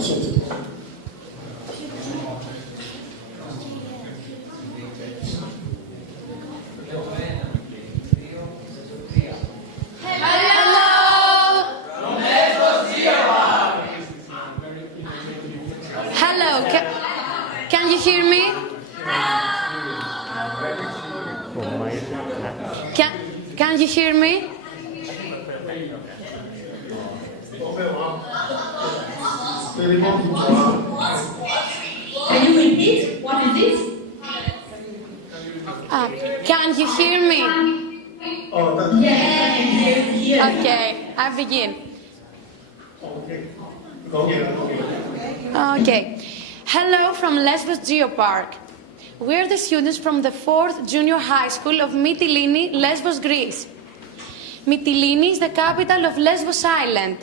Can you hear me? Can you hear me? Can you repeat? What is this? Can you hear me? Yes. Okay, I begin. Okay. Hello from Lésvu's Gεωπάρκ. We're the students from the 4th Junior High School of Μυτιλήνη, Lesvos, Greece. Μυτιλήνη is the capital of Lesvos Island.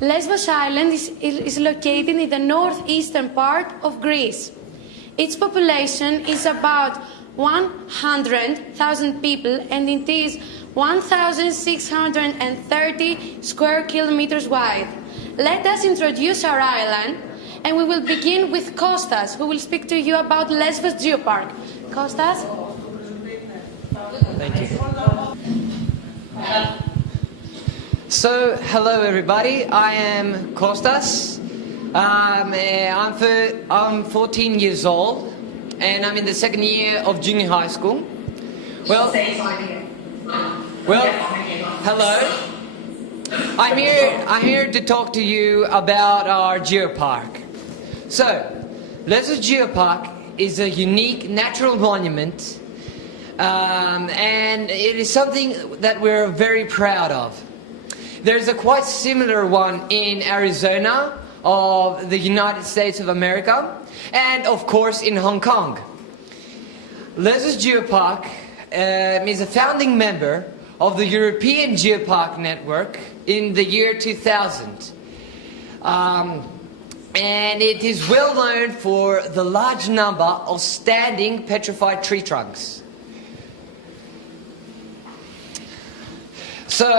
Lesvos Island is located in the northeastern part of Greece. Its population is about 100,000 people and it is 1,630 square kilometers wide. Let us introduce our island. And we will begin with Kostas, who will speak to you about Lésvos Gεωπάρκ. Kostas? Thank you. So, hello everybody. I am Kostas. I'm 14 years old, and I'm in the second year of junior high school. Well, hello. I'm here to talk to you about our Gεωπάρk. So, Lésvos Gεωπάρk is a unique natural monument, and it is something that we're very proud of. There's a quite similar one in Arizona of the United States of America, and of course in Hong Kong. Lésvos Gεωπάρk is a founding member of the European Gεωπάρk network in the year 2000. And it is well known for the large number of standing petrified tree trunks. So,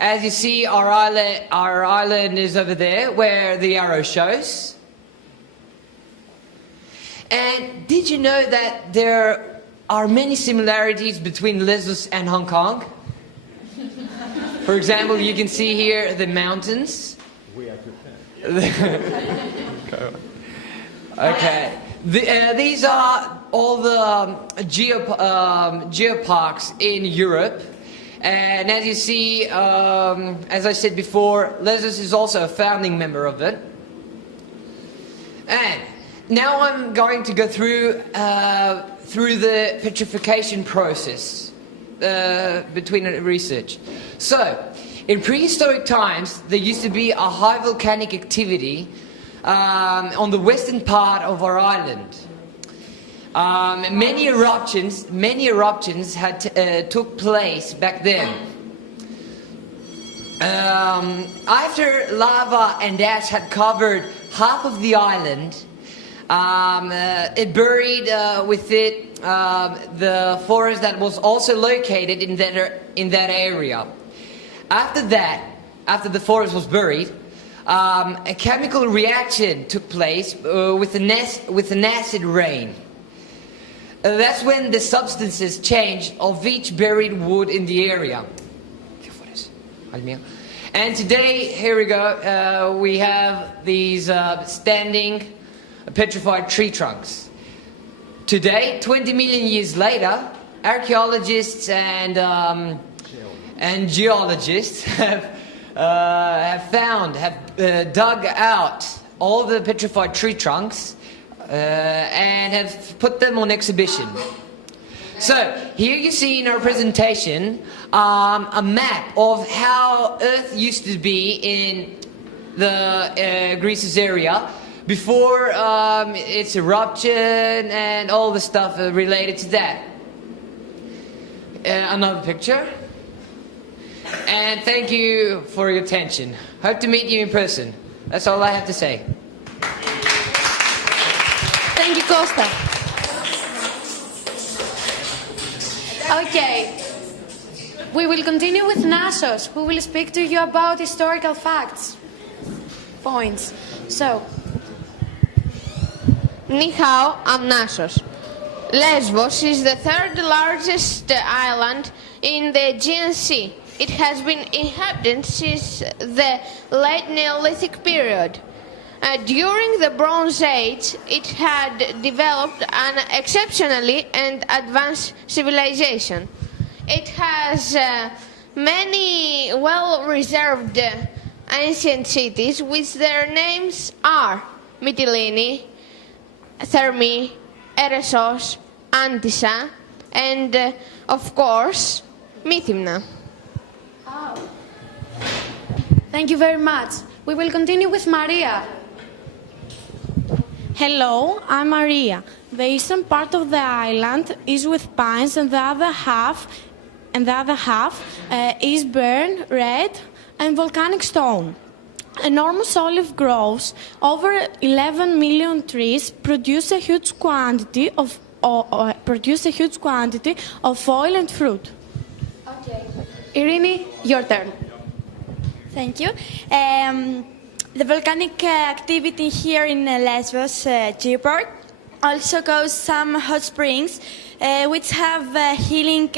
as you see, our island is over there where the arrow shows. And did you know that there are many similarities between Lesvos and Hong Kong? For example, you can see here the mountains. Okay. These are all the Gεωπάρks in Europe. And as you see, as I said before, Lésvos is also a founding member of it. And now I'm going to go through the petrification process between research. So, in prehistoric times, there used to be a high volcanic activity on the western part of our island. Many eruptions took place back then. After lava and ash had covered half of the island, it buried with it the forest that was also located in that area. After that, after the forest was buried, a chemical reaction took place with an acid rain. That's when the substances changed of each buried wood in the area. And today, here we go, we have these standing petrified tree trunks. Today, 20 million years later, archaeologists and geologists have dug out all the petrified tree trunks and have put them on exhibition. So here you see in our presentation a map of how Earth used to be in the Greece's area before its eruption and all the stuff related to that. Another picture. And thank you for your attention. Hope to meet you in person. That's all I have to say. Thank you, Costa. Okay. We will continue with Nasos, who will speak to you about historical facts. points. So, Ni hao, I'm Nasos. Lesvos is the third largest island in the Aegean Sea. It has been inhabited since the late Neolithic period. During the Bronze Age, it had developed an exceptionally and advanced civilization. It has many well-reserved ancient cities, which their names are Mytilene, Thermi, Eresos, Antissa, and of course, Mythimna. thank you very much. We will continue with Maria. Hello, I'm Maria. The eastern part of the island is with pines, and the other half is barren, red, and volcanic stone. Enormous olive groves, over 11 million trees, produce a huge quantity of oil and fruit. Okay. Irini, your turn. Thank you. The volcanic activity here in Lesvos Geopark also causes some hot springs which have healing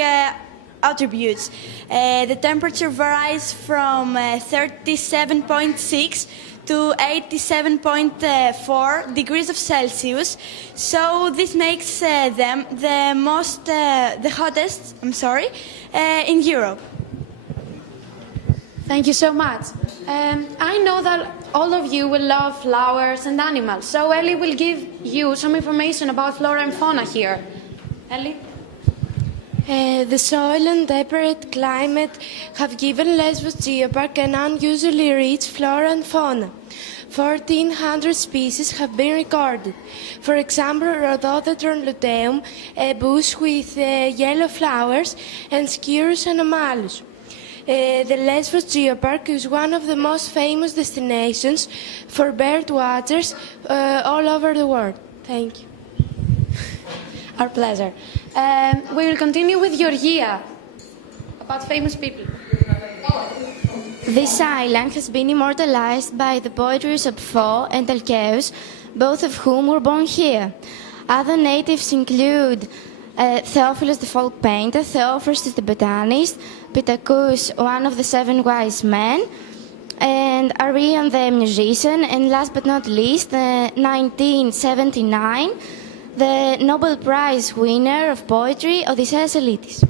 attributes. The temperature varies from 37.6 to 87.4 degrees of Celsius, so this makes them the hottest in Europe. Thank you so much. I know that all of you will love flowers and animals, so Ellie will give you some information about flora and fauna here. Ellie? The soil and temperate climate have given Lesvos Geopark an unusually rich flora and fauna. 1,400 species have been recorded. For example, Rhododendron luteum, a bush with yellow flowers, and Scirrhus anomalus. The Lesvos Geopark is one of the most famous destinations for bird watchers all over the world. Thank you. Our pleasure. We will continue with Georgia, about famous people. This island has been immortalized by the poetries of Fo and Alcaeus, both of whom were born here. Other natives include Theophilus the folk painter, Theophrastus the botanist, Pittacus, one of the 7 wise men, and Arion the musician, and last but not least, 1979, the Nobel Prize winner of poetry, Odysseus Elitis.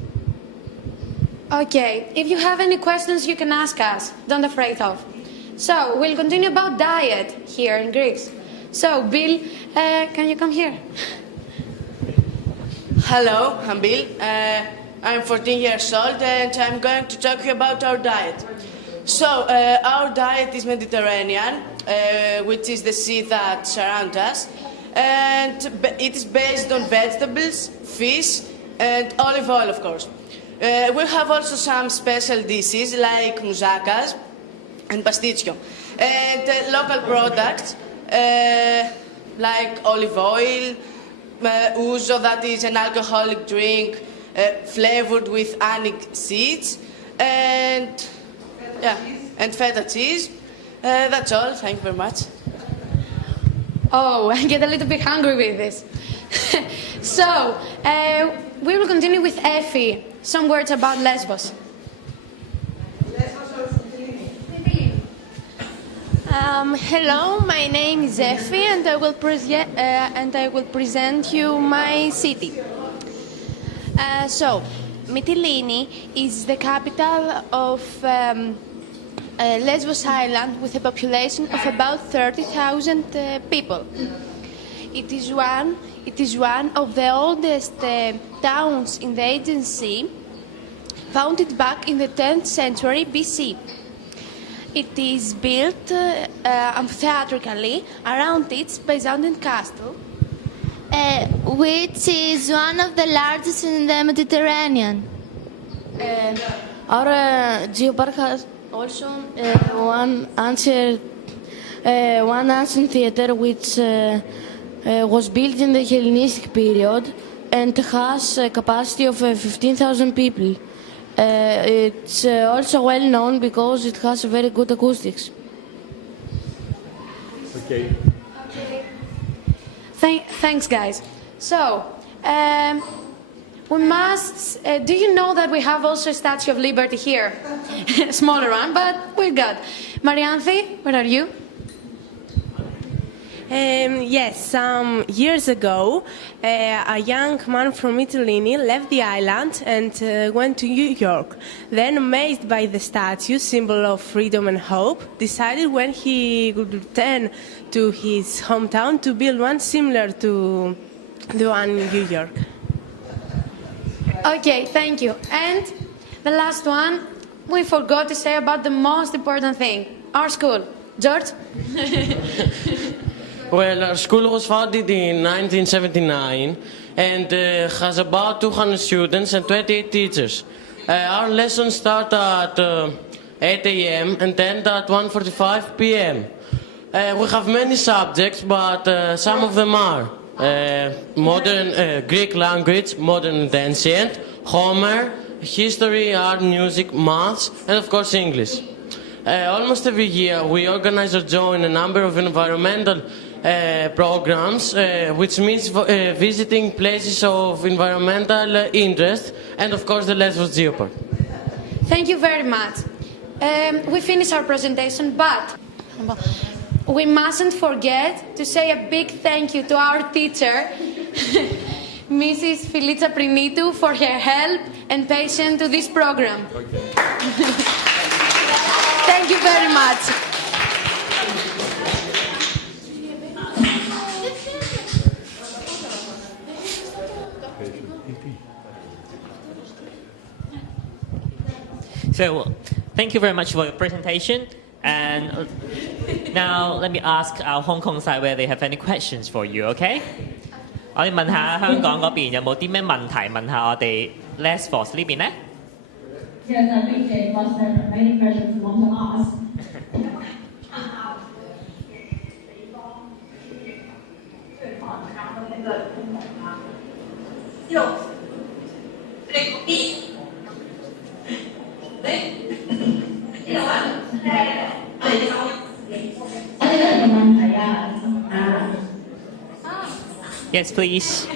Okay, if you have any questions, you can ask us. Don't afraid of. So, we'll continue about diet here in Greece. So, Bill, can you come here? Hello, I'm Bill. I'm 14 years old and I'm going to talk to you about our diet. So, our diet is Mediterranean, which is the sea that surrounds us, and it is based on vegetables, fish, and olive oil, of course. We have also some special dishes like moussakas and pasticcio, and local products like olive oil, ouzo, that is an alcoholic drink flavored with anik seeds, and feta cheese. That's all. Thank you very much. Oh, I get a little bit hungry with this. So, we will continue with Effie. Some words about Lesbos. Hello, my name is Effie, and I will present you my city. Mytilene is the capital of Lesvos Island, with a population of about 30,000 people. It is one of the oldest towns in the Aegean Sea, founded back in the 10th century BC. It is built amphitheatrically around its Byzantine castle, Which is one of the largest in the Mediterranean. Our Geopárka has also one ancient theater which was built in the Hellenistic period and has a capacity of 15,000 people. It's also well known because it has very good acoustics. Okay. Thanks, guys. So, we must. Do you know that we have also a Statue of Liberty here? A smaller one, but we're good. Marianthi, where are you? Yes, some years ago, a young man from Mytilene left the island and went to New York. Then, amazed by the statue, symbol of freedom and hope, decided when he would return to his hometown to build one similar to the one in New York. Okay, thank you. And the last one, we forgot to say about the most important thing, our school. George? Well, our school was founded in 1979 and has about 200 students and 28 teachers. Our lessons start at 8 a.m. and end at 1:45 p.m. We have many subjects, but some of them are modern Greek language, modern and ancient, Homer, history, art, music, maths, and of course English. Almost every year we organize or join a number of environmental programs, which means visiting places of environmental interest and of course the Lésvù Geopark. Thank you very much. We finished our presentation, but we mustn't forget to say a big thank you to our teacher, Mrs. Filica Prinitou, for her help and patience to this program. Okay. Thank you very much. So, thank you very much for your presentation. And now let me ask our Hong Kong side whether they have any questions for you, okay? 我哋問下香港嗰邊有冇啲咩問題問下我哋 Lésvù 呢邊咧？ Yes, I think they must have many questions you want to ask. Yes, please.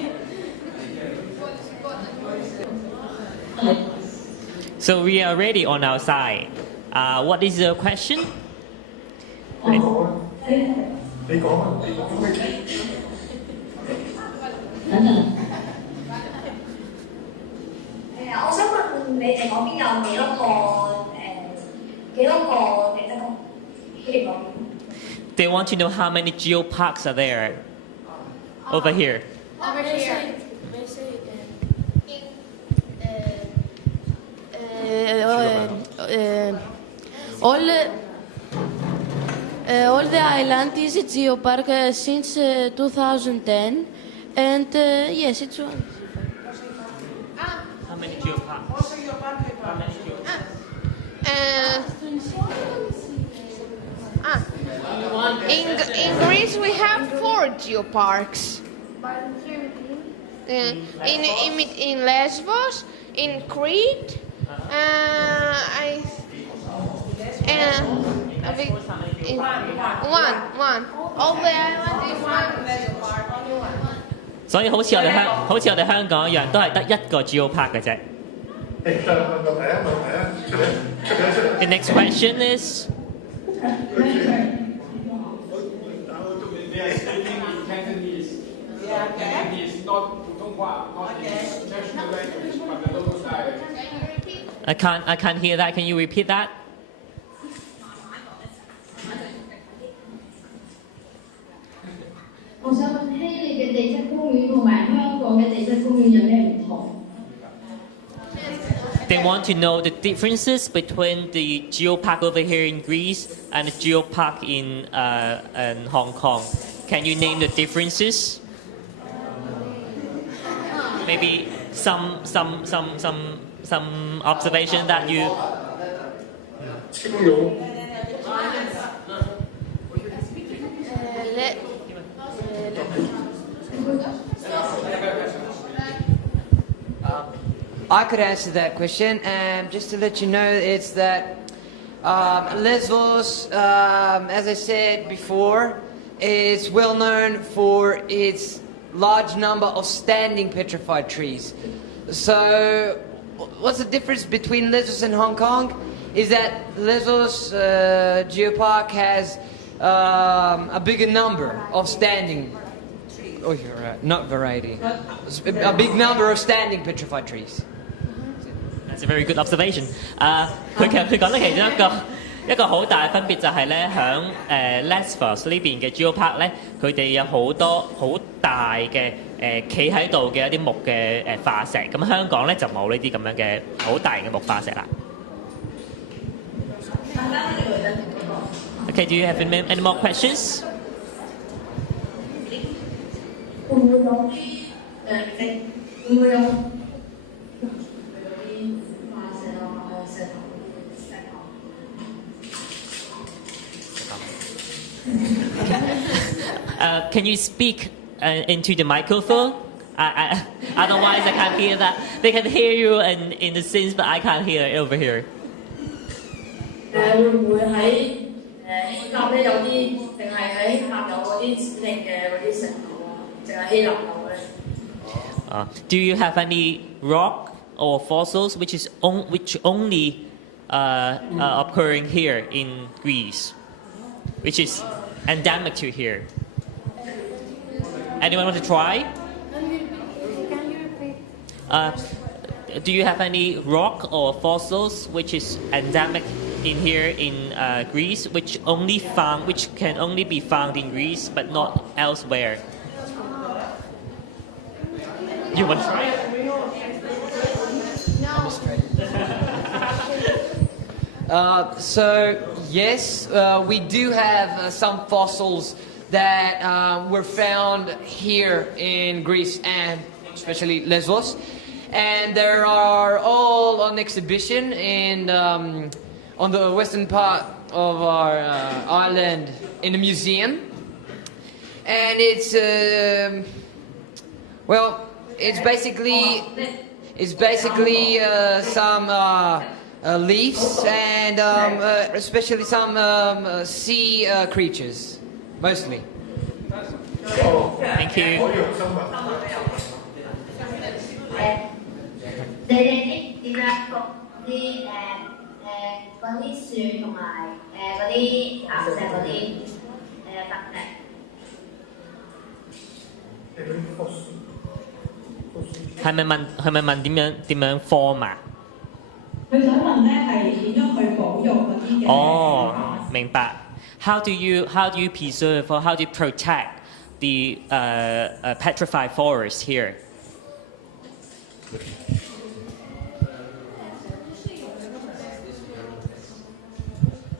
So we are ready on our side. What is your question? 我想問你哋嗰邊有幾多個地質公園嗰邊？ They want to know how many geoparks are there over here. Over here. All the island is a geopark since 2010, and yes, it's one. How many geoparks? How many geoparks? In Greece we have 4 geoparks. In Lesbos, in Crete, one. All the island is one. 所以好似我哋香港一樣，都係得一個 geopark 嘅啫。The next question is. I can't hear that. Can you repeat that? 我想問希臘嘅地質公園同埋香港嘅地質公園有咩唔同？ They want to know the differences between the geopark over here in Greece and the geopark in Hong Kong. Can you name the differences? Maybe some observation that you. I could answer that question. Just to let you know, it's that Lesvos, as I said before, is well known for its large number of standing petrified trees. So, what's the difference between Lesvos and Hong Kong? Is that Lesvos Geopark has a bigger number of standing. Oh, you're right. Not variety. A big number of standing petrified trees. That's a very good observation. 佢講咧其中一個好大嘅分別就係咧響Lesvos 呢邊嘅 Geopark 咧，佢哋有好多好大嘅企喺度嘅一啲木嘅化石。咁香港咧就冇呢啲咁樣嘅好大嘅木化石啦。Okay, do you have any more questions? 會唔會用會唔會用化石啊石頭？ Can you speak into the microphone? Otherwise, I can't hear that. They can hear you in the sense, but I can't hear it over here. 會唔會喺希臘咧有啲，定係喺希臘有嗰啲指定嘅嗰啲石頭啊？淨係希臘有咧？ Do you have any rock or fossils which only occurring here in Greece, which is endemic to here? Anyone want to try? Do you have any rock or fossils which is endemic in here in Greece, which can only be found in Greece but not elsewhere? You want to try? So yes, we do have some fossils that were found here in Greece and especially Lesvos, and they are all on exhibition in on the western part of our island in a museum, and it's well, it's basically some leaves and especially some sea creatures, mostly. Thank you. 你哋點樣講啲嗰啲樹同埋嗰啲岩石嗰啲特徵？係咪問點樣 form 啊？佢想問咧係點樣去保育嗰啲嘅？哦，明白。How do you preserve or how do you protect the petrified forest here?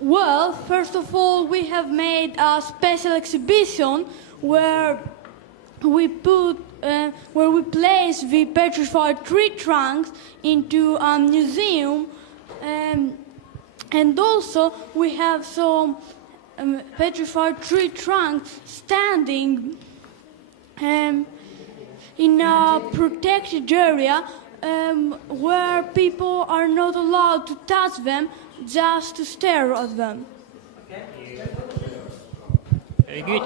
Well, first of all, we have made a special exhibition where we place the petrified tree trunks into a museum, and also we have some petrified tree trunks standing in a protected area where people are not allowed to touch them, just to stare at them. Very good.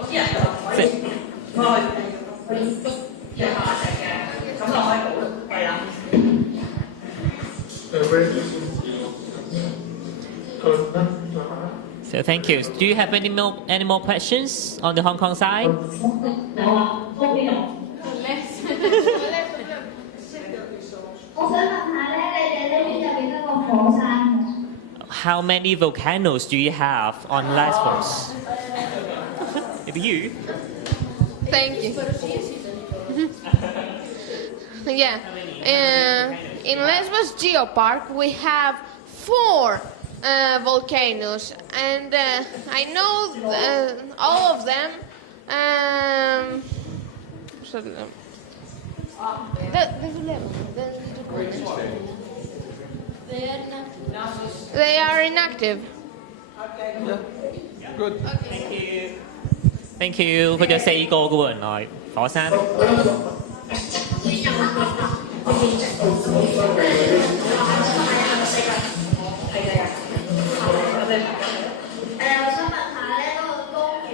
So thank you. Do you have any more questions on the Hong Kong side? How many volcanoes do you have on Lesvos? Maybe you? Thank you. Yeah. In Lesvos Geopark, we have 4 volcanoes, and I know all of them. They are inactive. Good. Thank you. Thank you. 佢有4個嘅喎，原來火山。我想問下咧，嗰個公園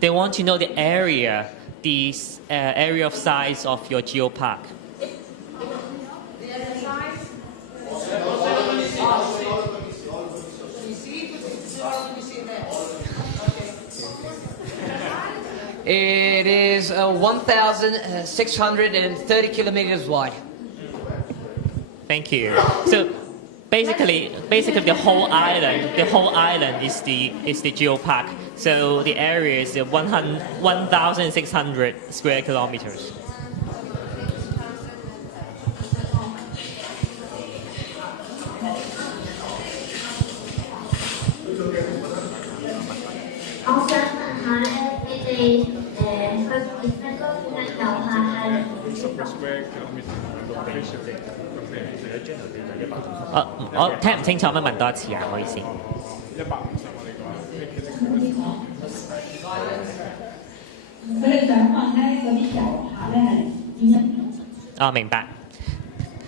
They want to know the area, the area of size of your geopark. It is 1,630 kilometers wide. Thank you. So basically the whole island is the geopark. So the area is 1,600 square kilometers.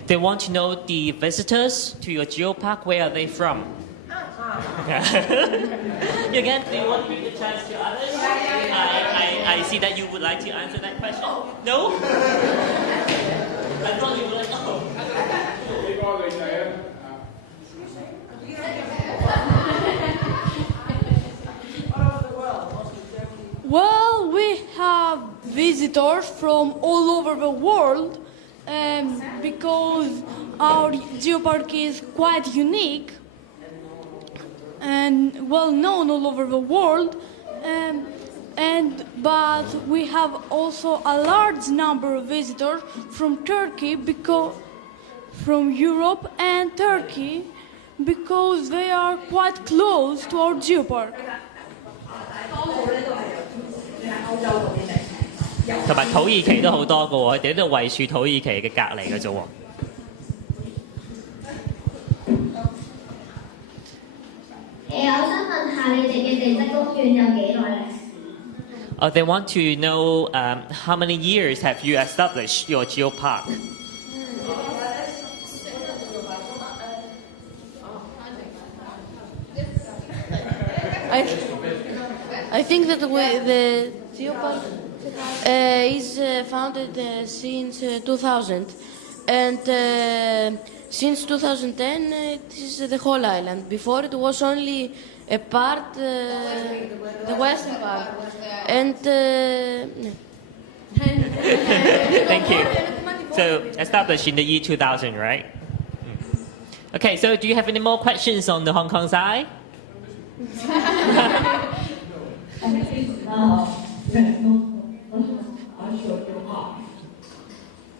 They want to know the visitors to your geopark. Where are they from? Again, do you want to give a chance to others? I see that you would like to answer that question. No? I thought you were like, oh. Well, we have visitors from all over the world because our geopark is quite unique and well known all over the world. But we have also a large number of visitors from Turkey, from Europe and Turkey, because they are quite close to our geopark. 同埋土耳其都好多嘅喎，佢哋都位處土耳其嘅隔離嘅啫喎。They want to know how many years have you established your geopark? I think that the geopark is founded since 2000, and since 2010 it is the whole island. Before it was only a part, the western part, and Thank you. So established in the year 2000, right? Okay, so do you have any more questions on the Hong Kong side?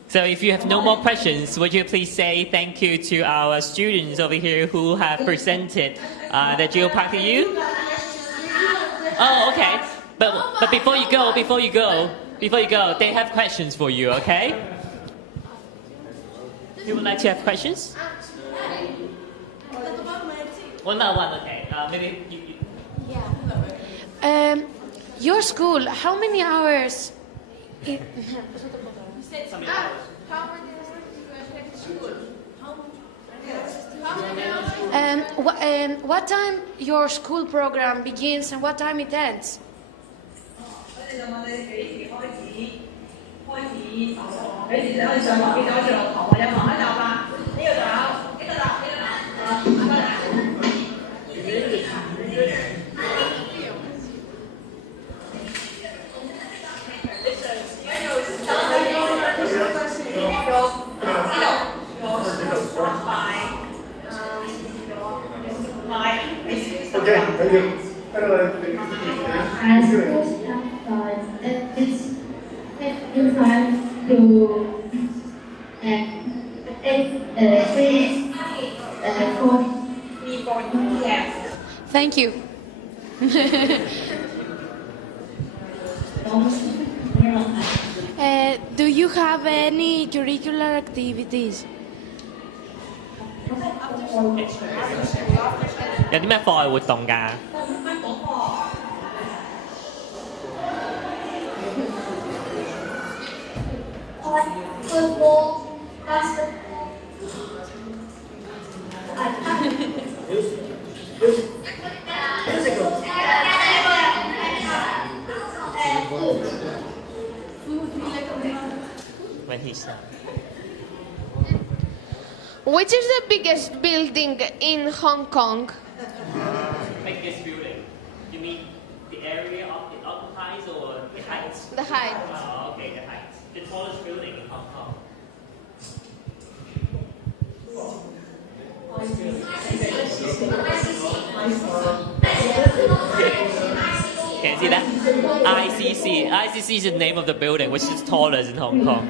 So if you have no more questions, would you please say thank you to our students over here who have presented the geopark to you? Oh, okay. But before you go, they have questions for you, okay? You would like to have questions? One by one, okay. Maybe you... Your school, how many hours? What time your school program begins and what time it ends? Okay, thank you. As schools have it's time to Thank you. Do you have any curricular activities? 有啲咩課外活動㗎？ football, basketball. please. Which is the biggest building in Hong Kong? Biggest building. You mean the area it occupies or the heights? The height. Oh, okay, the heights. The tallest building in Hong Kong. Can you see that? ICC. ICC is the name of the building, which is tallest in Hong Kong.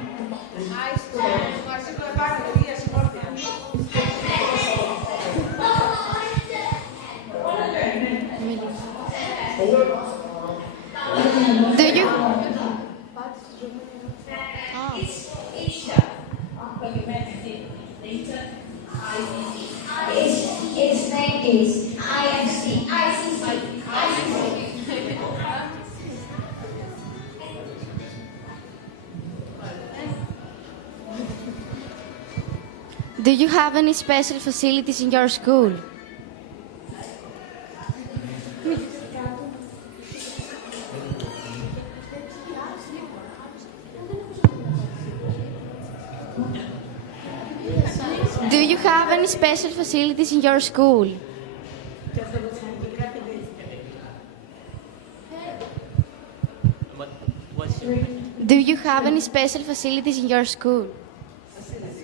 Do you? Its name is ICC. Do you have any special facilities in your school? Do you have any special facilities in your school? Do you have any special facilities in your school? Facilities.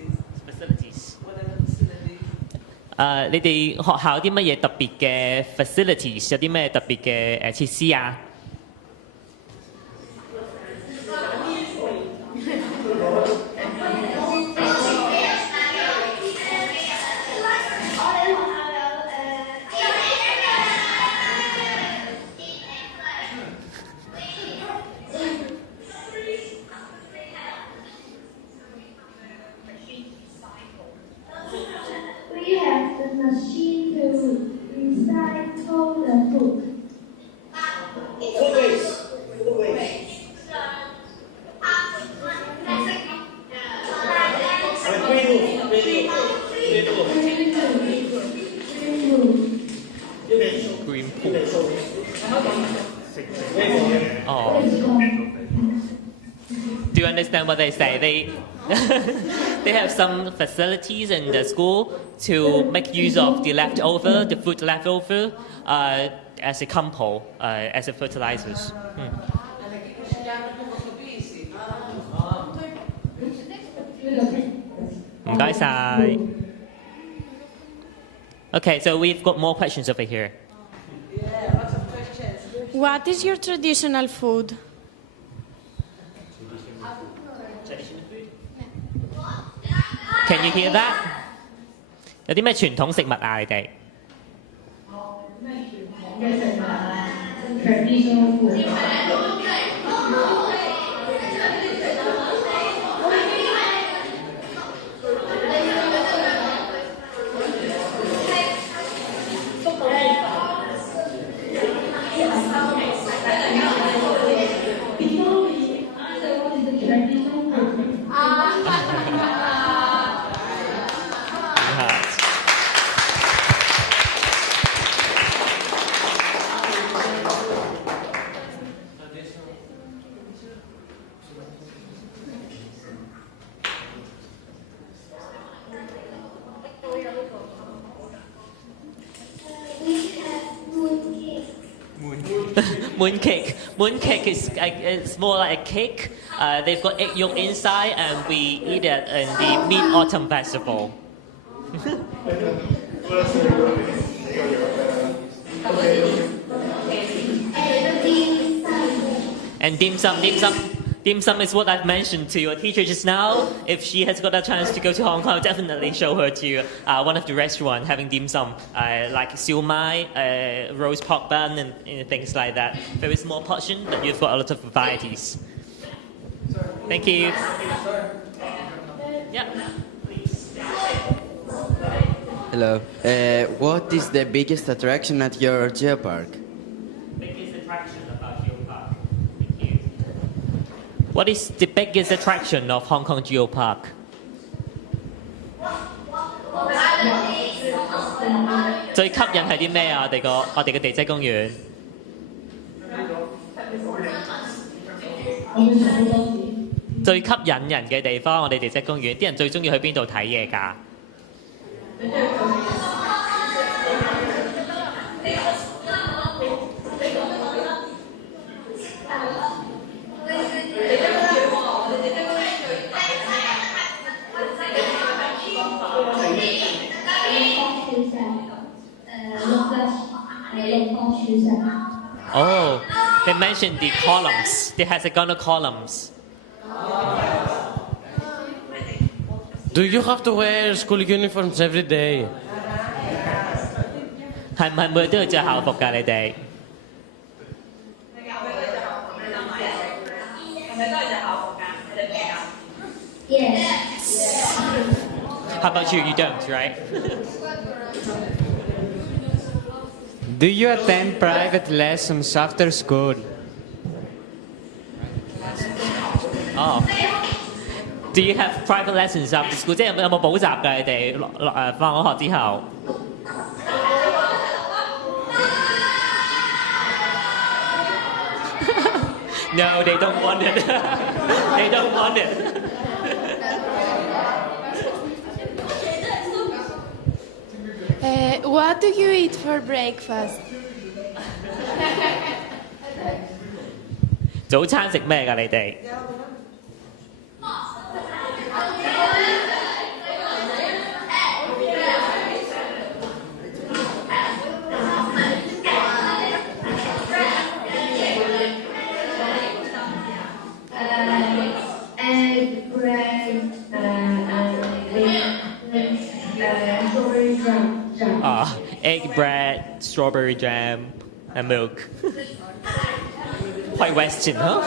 你哋學校有啲乜嘢特別嘅 facilities？ 有啲咩特別嘅設施啊？ We have the machine to recycle the food. Green pool. Oh. Do you understand what they say? They have some facilities in the school to make use of the leftover, the food leftover, as a compost, as a fertilizers. Okay, so we've got more questions over here. What is your traditional food? Can you hear that? 有啲咩傳統食物啊？你哋？ Mooncake. Mooncake is it's more like a cake. They've got egg yolk inside, and we eat it in the Mid-Autumn Festival. And dim sum. Dim sum is what I've mentioned to your teacher just now. If she has got a chance to go to Hong Kong, I'll definitely show her to one of the restaurants having dim sum, like siu mai, roast pork bun, and things like that. Very small portion, but you've got a lot of varieties. Thank you. Yeah. Hello. What is the biggest attraction at your Geopark? What is the biggest attraction of Hong Kong Geopark? 最吸引係啲咩啊？我哋嘅地質公園。最吸引人嘅地方，我哋地質公園啲人最中意去邊度睇嘢㗎？Oh, they mentioned the columns, the hexagonal columns. Do you have to wear school uniforms every day? 係唔係每日都要着校服㗎？你哋？Yes. How about you? You don't, right? Do you attend private lessons after school? Oh. Do you have private lessons after school？ 即係有冇補習㗎？你哋放咗學之後？ No, they don't want it. They don't want it. What do you eat for breakfast? 早餐食咩㗎？你哋？ Egg, bread, strawberry jam. Egg, bread, strawberry jam, and milk. Quite Western, huh?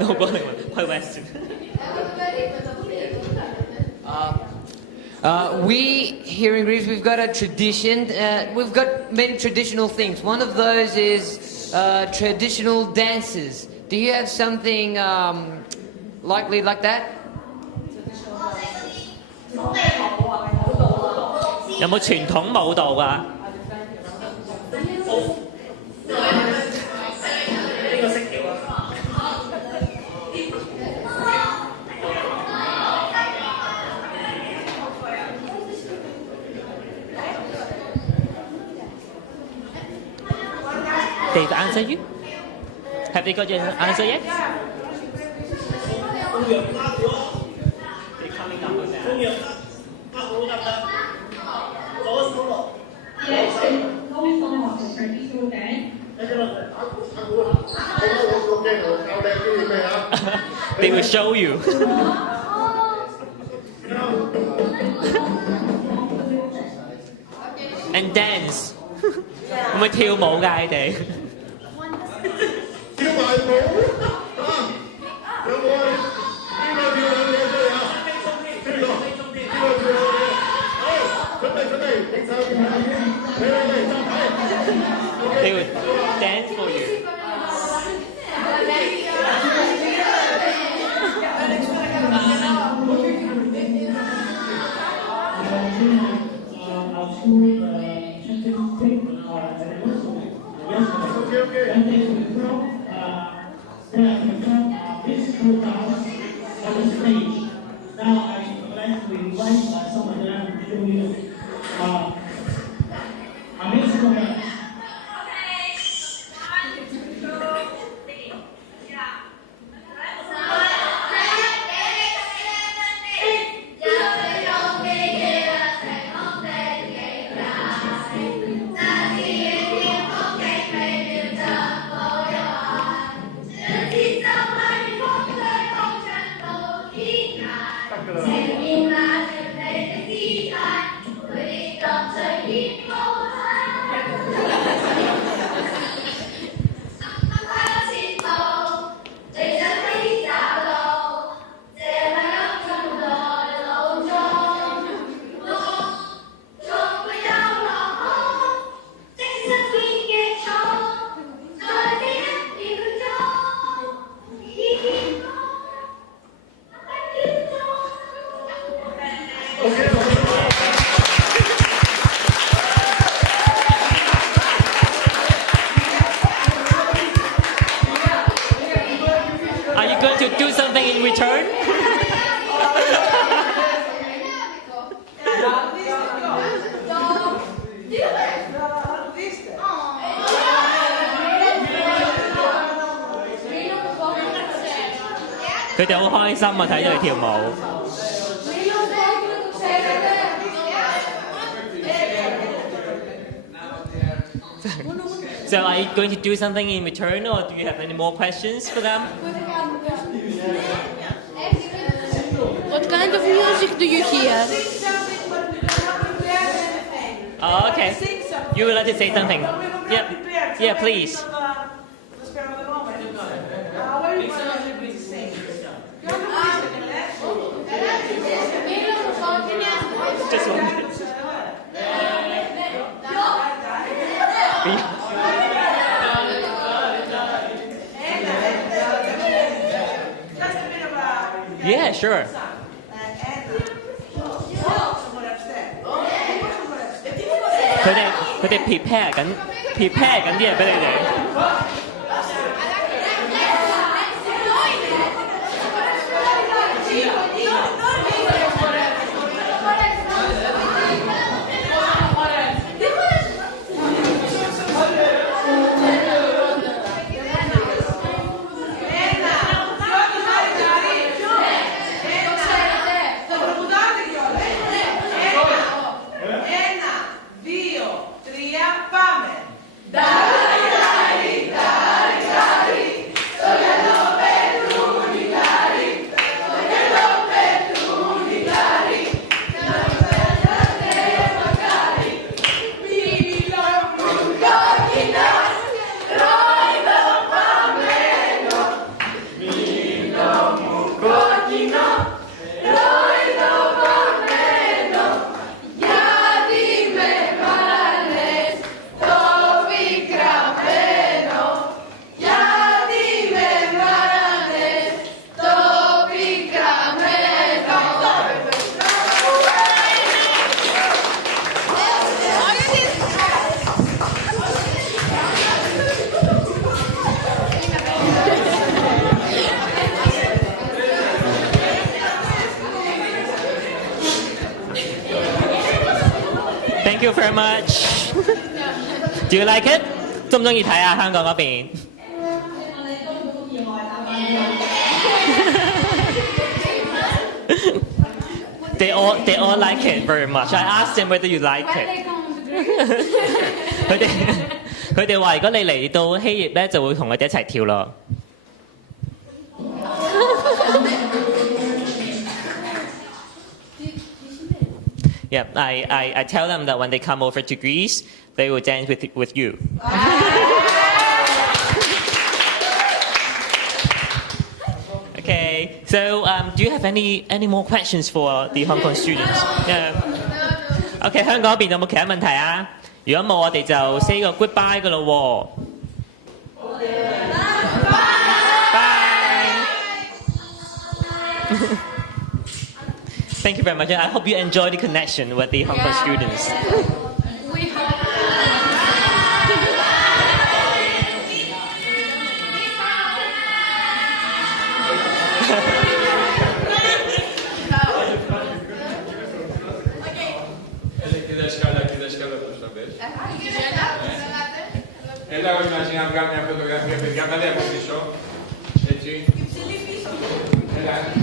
No, quite Western. We here in Greece, we've got a tradition. We've got many traditional things. One of those is traditional dances. Do you have something like that? 有冇傳統舞蹈㗎？ Dave answer you? Have they got your answer yet? They're coming up with that. They will show you. And dance. 會唔會跳舞㗎？你哋？ They would dance for you. Are you going 佢哋好開心啊，睇到你跳舞。So are you going to do something in return, or do you have any more questions for them? What kind of music do you hear? Oh, okay. You would like to say something? Yeah. Yeah, please. Just 1 minute. Yeah, sure. 佢哋 prepare 緊啲嘢俾你哋。Thank you very much. Do you like it? 中唔中意睇啊？香港嗰邊？They all like it very much. I asked them whether you like it. 佢哋話：如果你嚟到希臘咧，就會同佢哋一齊跳咯。Yeah, I tell them that when they come over to Greece, they will dance with you. Okay, so do you have any more questions for the Hong Kong students? Yeah. Okay, 香港嗰邊有冇其他問題啊？如果冇，我哋就 say 個 goodbye 噶咯喎。Bye. Thank you very much. I hope you enjoy the connection with the Hong Kong students. Έλα εγώ μαζί να βγάλουμε μια φωτογραφία, παιδιά, πάλι από πίσω. Έτσι. Έλα.